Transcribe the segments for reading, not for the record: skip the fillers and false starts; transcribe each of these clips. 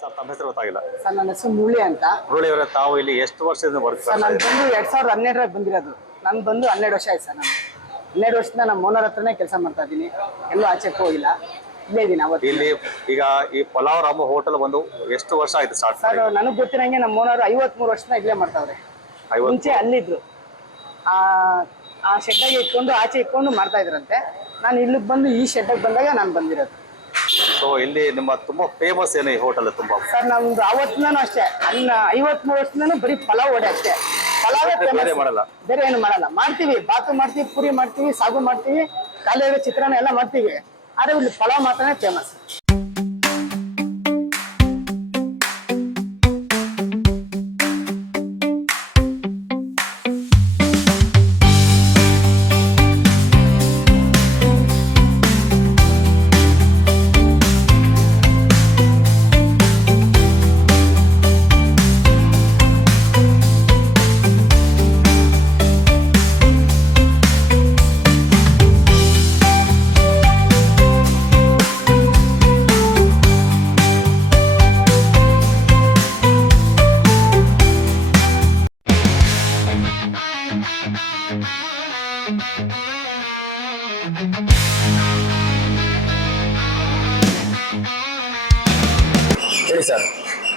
Sir ತಮ್ಮ ಹೆಸರು ಗೊತ್ತಾಗಿಲ್ಲ. ಸರ್ ನನ್ನ ಹೆಸರು ಮುರಳಿ ಅಂತ. ಮುರಳಿ ಅವರೇ, ತಾವು ಇಲ್ಲಿ ಎಷ್ಟು ವರ್ಷದಿಂದ ವರ್ಕ್ ಸರ್ ನಾನು ಬಂದು 2012ರಲ್ಲಿ ಬಂದಿರೋದು. ನಾನು ಬಂದು 12 ವರ್ಷ ಆಯ್ತು ಸರ್. ನಾನು 12 ವರ್ಷದಿಂದ ನಮ್ಮ ಓನರ್ ಹತ್ರನೇ ಕೆಲಸ ಮಾಡ್ತಾ ಇದ್ದೀನಿ. ಎಲ್ಲೂ ಆಚೆಗೆ ಹೋಗಿಲ್ಲ, ಇಲ್ಲೇ ಇದ್ದೀನಿ ಅವತ್ತು. ಇಲ್ಲಿ ಈಗ ಈ ಪಲಾವ್ ರಾಮ ಹೋಟೆಲ್ ಬಂದು ಎಷ್ಟು ವರ್ಷ ಆಯ್ತು ಸ್ಟಾರ್ಟ್? ಸರ್ ನನಗೆ ಗೊತ್ತಿರಂಗೆ ನಮ್ಮ ಓನರ್ 53 ವರ್ಷದಿಂದ ಇಲ್ಲೇ ಮಾಡ್ತಾವ್ರೆ. ಮುಂಚೆ ಅಲ್ಲಿದ್ರು, ಆ ಶೆಡ್ಡಾಗೆ ಇಟ್ಕೊಂಡು ಆಚೆ ಇಟ್ಕೊಂಡು ಮಾಡ್ತಾ ಇದ್ರಂತೆ. ನಾನು ಇಲ್ಲಿಗೆ ಬಂದು ಈ ಶೆಡ್ಡಾಗೆ ಬಂದಾಗ ನಾನು ಬಂದಿರೋದು. ಸೊ ಇಲ್ಲಿ ನಿಮ್ಮ ತುಂಬಾ ಫೇಮಸ್ ಏನು ಈ ಹೋಟೆಲ್? ತುಂಬಾ ಸರ್ ನಮ್ದು ಅವತ್ತಿನೂ ಅಷ್ಟೇ, 53 ವರ್ಷದಿಂದನೂ ಬರೀ ಪಲಾವ್ ವಡೆ ಅಷ್ಟೇ. ಪಲಾವೇ ಮಾಡಲ್ಲ, ಬೇರೆ ಏನು ಮಾಡಲ್ಲ. ಮಾಡ್ತೀವಿ, ಬಾತು ಮಾಡ್ತೀವಿ, ಪೂರಿ ಮಾಡ್ತೀವಿ, ಸಾಗು ಮಾಡ್ತೀವಿ, ಕಾಲೇಜ್ ಚಿತ್ರಾನ್ನ ಎಲ್ಲ ಮಾಡ್ತೀವಿ. ಆದ್ರೆ ಇಲ್ಲಿ ಪಲಾವ್ ಮಾತ್ರನೇ ಫೇಮಸ್. ಹೇಳಿ ಸರ್.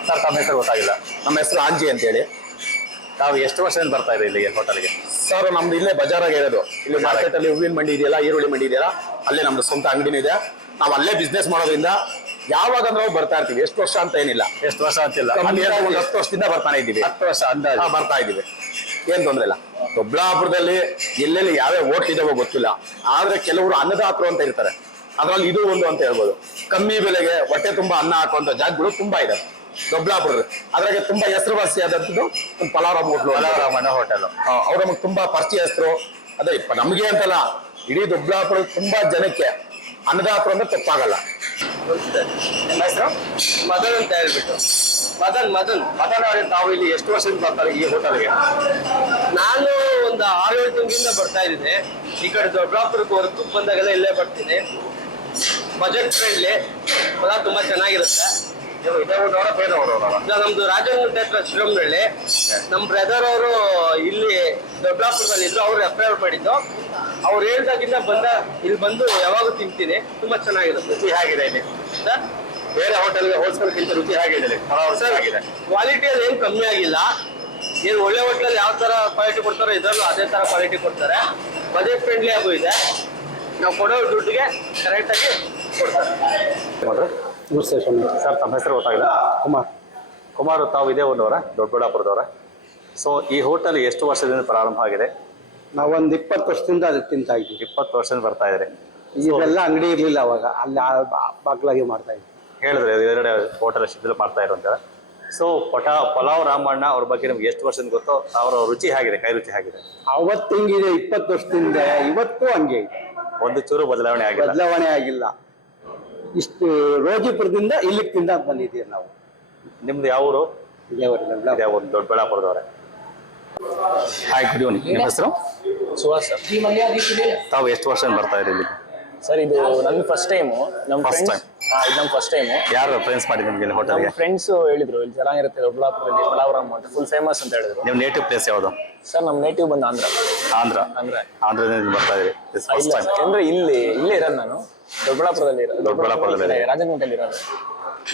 ಸರ್ ತಮ್ಮ ಹೆಸರು ಗೊತ್ತಾಗಿಲ್ಲ. ನಮ್ಮ ಹೆಸರು ಆಂಜಿ ಅಂತೇಳಿ. ತಾವು ಎಷ್ಟು ವರ್ಷದಿಂದ ಬರ್ತಾ ಇದ್ದೀರಿ ಇಲ್ಲಿಗೆ ಹೋಟೆಲ್ಗೆ? ಸರ್ ನಮ್ದು ಇಲ್ಲೇ ಬಜಾರಾಗೆ ಇರೋದು. ಇಲ್ಲಿ ಮಾರ್ಕೆಟ್ ಅಲ್ಲಿ ಹೂವಿನ ಮಂಡಿ ಇದೆಯಲ್ಲ, ಈರುಳ್ಳಿ ಮಂಡಿ ಇದೆಯಲ್ಲ, ಅಲ್ಲೇ ನಮ್ದು ಸ್ವಂತ ಅಂಗಡಿನೂ ಇದೆ. ನಾವು ಅಲ್ಲೇ ಬಿಸ್ನೆಸ್ ಮಾಡೋದ್ರಿಂದ ಯಾವಾಗ ನಾವು ಬರ್ತಾ ಇರ್ತೀವಿ. ಎಷ್ಟು ವರ್ಷ ಅಂತ ಏನಿಲ್ಲ, ಎಷ್ಟು ವರ್ಷ ಅಂತಿಲ್ಲ, ಒಂದು 10 ವರ್ಷದಿಂದ ಬರ್ತಾನೆ ಇದ್ದೀವಿ. 10 ವರ್ಷ ಅಂದಾಜು ಬರ್ತಾ ಇದ್ದೀವಿ, ಏನ್ ತೊಂದ್ರೆ ಇಲ್ಲ. ದೊಡ್ಡಬಳ್ಳಾಪುರದಲ್ಲಿ ಎಲ್ಲೆಲ್ಲಿ ಯಾವ್ಯಾವ ಹೋಟ್ಲ್ ಇದಾವೋ ಗೊತ್ತಿಲ್ಲ, ಆದ್ರೆ ಕೆಲವರು ಅನ್ನದಾತರು ಅಂತ ಇರ್ತಾರೆ. ಅದ್ರಲ್ಲಿ ಇದು ಒಂದು ಅಂತ ಹೇಳ್ಬೋದು. ಕಮ್ಮಿ ಬೆಲೆಗೆ ಹೊಟ್ಟೆ ತುಂಬಾ ಅನ್ನ ಹಾಕುವಂತ ಜಾಗಗಳು ತುಂಬಾ ಇದಾವೆ ದೊಡ್ಡಬಳ್ಳಾಪುರ. ಅದ್ರಾಗೆ ತುಂಬಾ ಹೆಸರುವಾಸಿ ಆದದ್ದು ಒಂದು ಪಲಾವ್ ಹೋಟ್ಲು, ಪಲಾವ್ ಹೋಟೆಲ್. ಅವ್ರು ನಮಗೆ ತುಂಬಾ ಪರಿಚಯಸ್ಥರು. ಅದೇ ನಮ್ಗೆ ಅಂತಲ್ಲ, ಇಡೀ ದೊಡ್ಡಬಳ್ಳಾಪುರ ತುಂಬಾ ಜನಕ್ಕೆ ಅನ್ನದಾತರು ಅಂದ್ರೆ ತಪ್ಪಾಗಲ್ಲ. ನಿಮ್ಮ ಹೆಸರು? ಮದನ್ ಅಂತ ಹೇಳ್ಬಿಟ್ಟು. ಮದನ್ ಅವರೇ, ತಾವು ಇಲ್ಲಿ ಎಷ್ಟು ವರ್ಷದಿಂದ ಬರ್ತಾರೆ ಈ ಹೋಟೆಲ್ಗೆ? ನಾನು ಒಂದು 6-7 ತಿಂಗಳಿಂದ ಬರ್ತಾ ಇದ್ದೀನಿ. ಈ ಕಡೆ ದೊಡ್ಡಬಳ್ಳಾಪುರಕ್ಕೆ ವರ್ಕ್ ಬಂದಾಗೆಲ್ಲ ಇಲ್ಲೇ ಬರ್ತೀನಿ. ಬಜೆಟ್ ಫ್ರೆಂಡ್ಲಿ, ಪದಾರ್ಥ ತುಂಬಾ ಚೆನ್ನಾಗಿರುತ್ತೆ. ನಮ್ದು ರಾಜಂಗುಂಟೆ ಹತ್ರ ಶ್ರೀರಂನಹಳ್ಳಿ. ನಮ್ಮ ಬ್ರದರ್ ಅವರು ಇಲ್ಲಿ ದೊಡ್ಡಬಳ್ಳಾಪುರದಲ್ಲಿ ಇದ್ರು, ಅವ್ರು ರೆಫರ್ ಮಾಡಿದ್ದು. ಅವ್ರು ಹೇಳ್ದಾಗಿಂದ ಇಲ್ಲಿ ಬಂದು ಯಾವಾಗೂ ತಿಂತೀನಿ. ತುಂಬಾ ಚೆನ್ನಾಗಿರುತ್ತೆ. ರುಚಿ ಹೇಗಿದೆ ಇಲ್ಲಿ ಸರ್? ಬೇರೆ ಹೋಟೆಲ್ಗೆ ಹೋಲ್ಸ್ಕೊಳ್ಳೋಕ್ಕಿಂತ ರುಚಿ ಹೇಗಿದೆ? ಸರ್ ಕ್ವಾಲಿಟಿಯಲ್ಲಿ ಏನು ಕಮ್ಮಿ ಆಗಿಲ್ಲ. ಏನು ಒಳ್ಳೆ ಹೋಟ್ಲಲ್ಲಿ ಯಾವ ತರ ಕ್ವಾಲಿಟಿ ಕೊಡ್ತಾರೋ ಇದರಲ್ಲೂ ಅದೇ ತರ ಕ್ವಾಲಿಟಿ ಕೊಡ್ತಾರೆ. ಬಜೆಟ್ ಫ್ರೆಂಡ್ಲಿ ಆಗು ಇದೆ. ನಾವು ಕೊಡೋ ದುಡ್ಡಿಗೆ ಕರೆಕ್ಟಾಗಿ ಕೊಡ್ತಾರೆ. ಸರ್ ತಮ್ಮ ಹೆಸರು ಗೊತ್ತಾಗಿಲ್ಲ. ಕುಮಾರ್, ತಾವು ಇದೇ ಊರವರ? ದೊಡ್ಡಬಳ್ಳಾಪುರದವರ? ಸೊ ಈ ಹೋಟೆಲ್ ಎಷ್ಟು ವರ್ಷದಿಂದ ಪ್ರಾರಂಭ ಆಗಿದೆ? ನಾವೊಂದು 20 ವರ್ಷದಿಂದ ಅದು ತಿಂತಾ ಇದ್ವಿ. 20 ವರ್ಷದಿಂದ ಬರ್ತಾ ಇದ್ರಿ. ಇದೆಲ್ಲ ಅಂಗಡಿ ಇರ್ಲಿಲ್ಲ ಅವಾಗ, ಅಲ್ಲಿ ಬಾಗ್ಲಾಗಿ ಮಾಡ್ತಾ ಇದ್ವಿ. ಹೇಳಿದ್ರೆ 2 ಹೋಟೆಲ್ ಶಿಥಿಲ ಮಾಡ್ತಾ ಇರೋ ಅಂತ. ಸೊ ಪಲಾವ್ ರಾಮಣ್ಣ ಅವ್ರ ಬಗ್ಗೆ ನಿಮ್ಗೆ ಎಷ್ಟು ವರ್ಷದಿಂದ ಗೊತ್ತೋ? ಅವರ ರುಚಿ ಹೇಗಿದೆ, ಕೈ ರುಚಿ ಹೇಗಿದೆ? ಅವತ್ತು ಹಿಂಗಿದೆ 20 ವರ್ಷದಿಂದ, ಇವತ್ತು ಹಂಗೆ ಇದೆ. ಒಂದು ಚೂರು ಬದಲಾವಣೆ ಆಗಿಲ್ಲ. ಇಷ್ಟು ರೋಜಿಪುರದಿಂದ ಇಲ್ಲಿಗೆ ತಿಂದ ಬಂದಿದ್ದೀವಿ ನಾವು. ನಿಮ್ದು ಯಾವ ಊರು? ದೊಡ್ಡಬಳ್ಳಾಪುರದವರೇ. Hi, good evening. ನಿಮ್ಮ ಹೆಸರು? ಸುಹಾಸ್ ಸರ್. ತಾವು ಎಷ್ಟು ವರ್ಷದಿಂದ ಬರ್ತಾ ಇದ್ದೀರಿ ಇಲ್ಲಿ? ಸರ್ ಇದು ನನ್ನ ಫಸ್ಟ್ ಟೈಮು. ನಮ್ಮ ಫಸ್ಟ್ ಟೈಮು. ಯಾರು ಫ್ರೆಂಡ್ಸ್ ಮಾಡಿ ನಿಮ್ಗೆ ಹೋಟೆಲ್ಗೆ? ಫ್ರೆಂಡ್ಸ್ ಹೇಳಿದ್ರು ಇಲ್ಲಿ ಚೆನ್ನಾಗಿರುತ್ತೆ ದೊಡ್ಡಬಳ್ಳಾಪುರದಲ್ಲಿ ಪಲಾವ್ ರಾಮ್ ಅಂತ, ಫುಲ್ ಫೇಮಸ್ ಅಂತ ಹೇಳಿದ್ರು. ನಿಮ್ಮ ನೇಟಿವ್ ಪ್ಲೇಸ್ ಯಾವುದು? ಸರ್ ನಮ್ಮ ನೇಟಿವ್ ಬಂದು ಆಂಧ್ರದಿಂದ ಬರ್ತಾ ಇದ್ದೀರಿ? ಅಂದ್ರೆ ಇಲ್ಲೇ ಇರೋದು ನಾನು. ದೊಡ್ಡಬಳ್ಳಾಪುರದಲ್ಲಿ ರಾಜನಗುಂಟೆಯಲ್ಲಿ ಇರೋದು.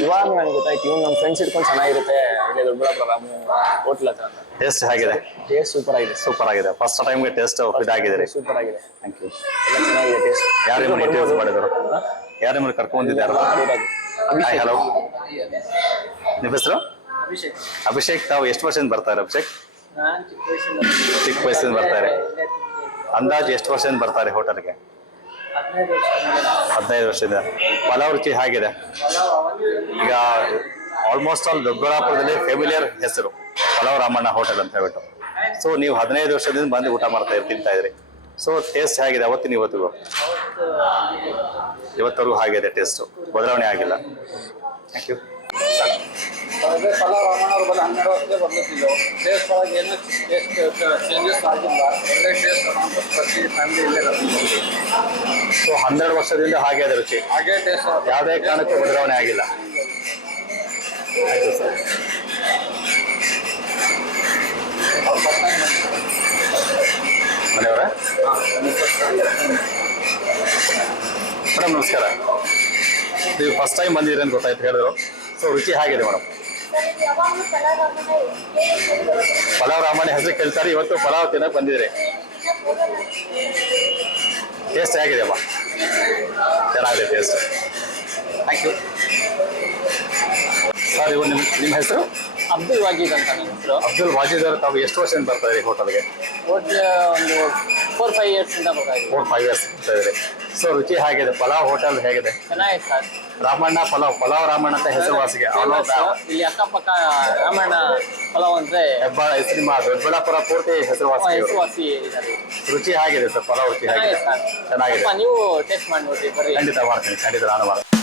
ಇವಾಗ ನನ್ಗೆ ಗೊತ್ತಾಯ್ತು, ಇವ್ನು ನಮ್ಮ ಫ್ರೆಂಡ್ಸ್ ಇಟ್ಕೊಂಡು ಚೆನ್ನಾಗಿರುತ್ತೆ ಇಲ್ಲೇ ದೊಡ್ಡಬಳ್ಳಾಪುರ ರಾಮು ಹೋಟ್ಲ್ ಹತ್ರ. ಟೇಸ್ಟ್ ಹೇಗಿದೆ? ಟೇಸ್ಟ್ ಸೂಪರ್ ಆಗಿದೆ. ಫಸ್ಟ್ ಟೈಮ್ಗೆ ಟೇಸ್ಟ್ ಇದಾಗಿದೆ. ಸೂಪರ್ ಆಗಿದೆ. Thank you. ಎಲ್ಲ ಚೆನ್ನಾಗಿದೆ ಟೇಸ್ಟ್. ಯಾರು ನಿಮ್ಮನ್ನು ಮಾಡಿದ್ರು? ಯಾರು ನಿಮ್ಮನ್ನು ಕರ್ಕೊಂಡಿದ್ದಾರೆ? ಹಲೋ, ನಿಮ್ಮ ಹೆಸರು? ಅಭಿಷೇಕ್. ತಾವು ಎಷ್ಟು ವರ್ಷದಿಂದ ಬರ್ತಾರೆ ಅಭಿಷೇಕ್? ಚಿಕ್ಕ ವಯಸ್ಸಿಂದ ಬರ್ತಾರೆ. ಅಂದಾಜು ಎಷ್ಟು ವರ್ಷದಿಂದ ಬರ್ತಾರೆ ಹೋಟೆಲ್ಗೆ? 15 ವರ್ಷದಿಂದ. ಪಲಾವ್ ರುಚಿ ಹೇಗಿದೆ? ಈಗ ಆಲ್ಮೋಸ್ಟ್ ಆಲ್ ದೊಡ್ಡಬಳ್ಳಾಪುರದಲ್ಲಿ ಫೆಮಿಲಿಯರ್ ಹೆಸರು ಪಲಾವ್ ರಾಮಣ್ಣ ಹೋಟೆಲ್ ಅಂತ ಹೇಳ್ಬಿಟ್ಟು. ಸೊ ನೀವು 15 ವರ್ಷದಿಂದ ಬಂದು ಊಟ ತಿಂತಾ ಇದ್ರಿ. ಸೊ ಟೇಸ್ಟ್ ಹೇಗಿದೆ ಅವತ್ತಿನ ಇವತ್ತಿಗೂ? ಇವತ್ತವರೆಗೂ ಹಾಗಿದೆ, ಟೇಸ್ಟು ಬದಲಾವಣೆ ಆಗಿಲ್ಲ. Thank you. ಪಲಾವ್ ರಾಮಣ್ಣವ್ರು ಬಂದು 12 ವರ್ಷಕ್ಕೆ ಬಂದಿದ್ದು. ಟೇಸ್ಟ್ ಒಳಗೆ ಏನು ಚೇಂಜಸ್ ಆಗಿಲ್ಲ. ಒಳ್ಳೆ ಟೇಸ್ಟ್ ಪ್ರತಿ ಫ್ಯಾಮಿಲಿ ಇಲ್ಲೇ ಬರ್ತೀವಿ. ಸೊ 12 ವರ್ಷದಿಂದ ಹಾಗೆ ಅದ ರುಚಿ, ಹಾಗೆ ಟೇಸ್ಟ್ ಯಾವುದೇ ಕಾರಣಕ್ಕೂ ಬದಲಾವಣೆ ಆಗಿಲ್ಲ. ಆಯ್ತು ಸರ್. ಮನೆಯವರೇ? ಮೇಡಮ್ ನಮಸ್ಕಾರ. ನೀವು ಫಸ್ಟ್ ಟೈಮ್ ಬಂದಿದ್ದೀರಿ ಅಂತ ಗೊತ್ತಾಯ್ತು ಹೇಳಿದ್ರು. ಸೊ ರುಚಿ ಹೇಗಿದೆ ಮೇಡಮ್? ಪಲಾವ್ ರಾಮಣ್ಣ ಹೆಸರು ಕೇಳ್ತಾರೆ, ಇವತ್ತು ಪಲಾವ್ ತಿನ್ನಕ್ಕೆ ಬಂದಿದ್ದೀರಿ. ಟೇಸ್ಟ್ ಹೇಗಿದೆ ಅಮ್ಮ? ಚೆನ್ನಾಗಿದೆ ಟೇಸ್ಟ್. Thank you sir. ಇವು ನಿಮ್ಮ ಹೆಸರು? ಅಬ್ದುಲ್ ವಾಜೀದ್ ಅಂತ ನನ್ನ ಹೆಸರು. ಅಬ್ದುಲ್ ವಾಜೀದ್ ಅವರು ತಾವು ಎಷ್ಟು ವರ್ಷದಿಂದ ಬರ್ತಾ ಇದ್ದೀರಿ ಹೋಟೆಲ್ಗೆ? ಒಂದು 4-5 ಇಯರ್ಸ್ ಇಂದ ಬರ್ತಾ ಇದ್ದೀವಿ. 4-5 ಇಯರ್ಸ್ ಬರ್ತಾ ಇದ್ದೀರಿ. ಸೊ ರುಚಿ ಹೇಗಿದೆ? ಪಲಾವ್ ಹೋಟೆಲ್ ಹೇಗಿದೆ? ಚೆನ್ನಾಗಿದೆ ಸರ್. ರಾಮಣ್ಣ ಪಲಾವ್ ರಾಮಣ್ಣ ಅಂತ ಹೆಸರುವಾಸಿಗೆ. ಇಲ್ಲಿ ಅಕ್ಕಪಕ್ಕ ರಾಮಣ್ಣ ಪಲಾವ್ ಅಂದ್ರೆ ಹೆಬ್ಬಾಳ ನಿಮ್ಮ ದೊಡ್ಡಬಳ್ಳಾಪುರ ಪೂರ್ತಿ ಹೆಸರುವಾಸಿ. ಹೆಸರುವಾಸಿ ಇದ್ದಾರೆ. ರುಚಿ ಹೇಗಿದೆ ಸರ್? ಪಲಾವ್ ರುಚಿ ಹೇಗಿದೆ? ಚೆನ್ನಾಗಿದೆ ಸರ್. ಚೆನ್ನಾಗಿದೆ. ನೀವು ಟೇಸ್ಟ್ ಮಾಡಿ ನೋಡ್ರಿ ಬರ್ರಿ. ಖಂಡಿತ ಮಾಡ್ತೀನಿ, ಖಂಡಿತ ನಾನು ಮಾಡ್ತೀನಿ.